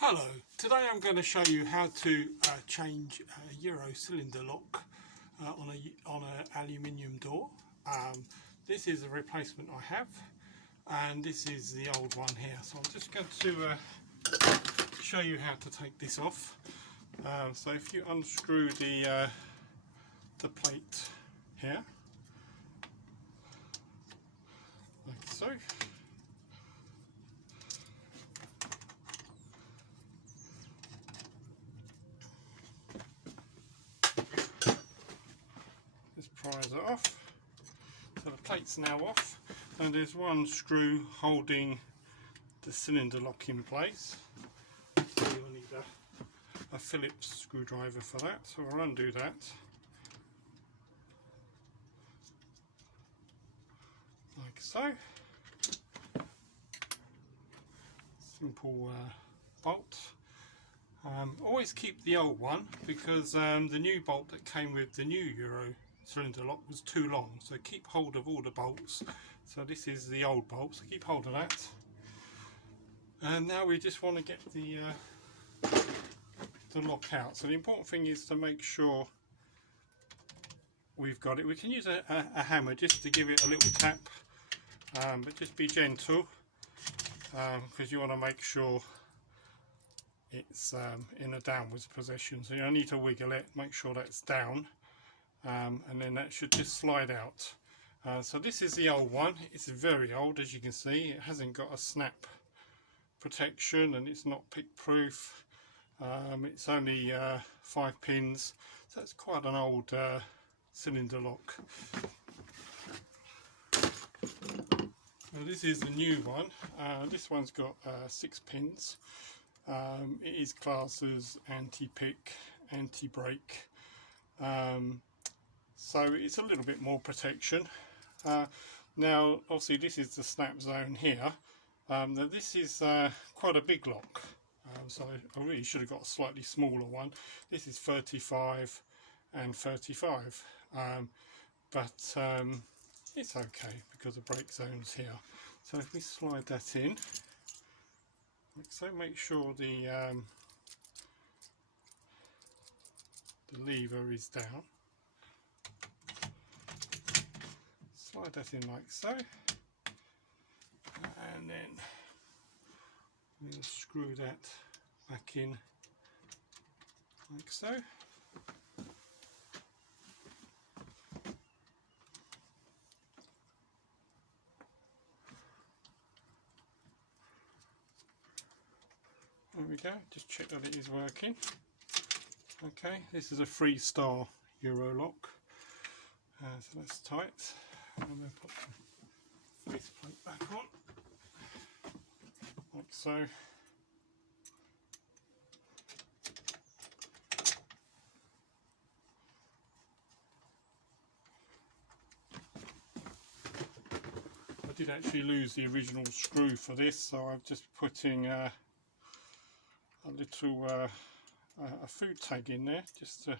Hello, today I'm going to show you how to change a Euro cylinder lock on an aluminium door. This is a replacement I have, and this is the old one here. So I'm just going to show you how to take this off. So if you unscrew the plate here, like so. Prise it off, so the plate's now off, and there's one screw holding the cylinder lock in place. So you'll need a Phillips screwdriver for that, so I'll undo that. Like so. Simple bolt. Always keep the old one because the new bolt that came with the new Euro cylinder lock was too long, so keep hold of all the bolts. So this is the old bolt, so keep hold of that. And now we just want to get the lock out. So the important thing is to make sure we've got it. We can use a hammer just to give it a little tap, but just be gentle because you want to make sure it's in a downwards position. So you don't need to wiggle it, make sure that's down. And then that should just slide out. So this is the old one. It's very old, as you can see. It hasn't got a snap protection and it's not pick proof. It's only 5 pins, so it's quite an old cylinder lock. Now this is the new one. This one's got 6 pins. It is classed as anti-pick, anti-break. So it's a little bit more protection. Now obviously this is the snap zone here. Now this is quite a big lock, so I really should have got a slightly smaller one. This is 35 and 35, but it's okay because the break zone's here. So if we slide that in, so make sure the lever is down. Slide that in like so, and then we'll screw that back in like so. There we go, just check that it is working. Okay, this is a 3-star Euro lock, so that's tight. And then put the faceplate back on, like so. I did actually lose the original screw for this, so I'm just putting a little a food tag in there just to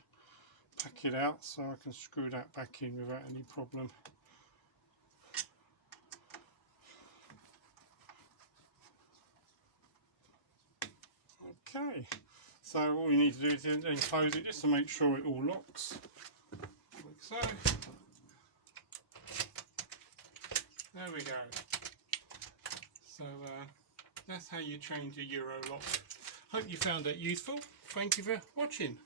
pack it out, so I can screw that back in without any problem. Okay, so all you need to do is then close it just to make sure it all locks, like so. There we go. So that's how you change a Euro lock. Hope you found that useful. Thank you for watching.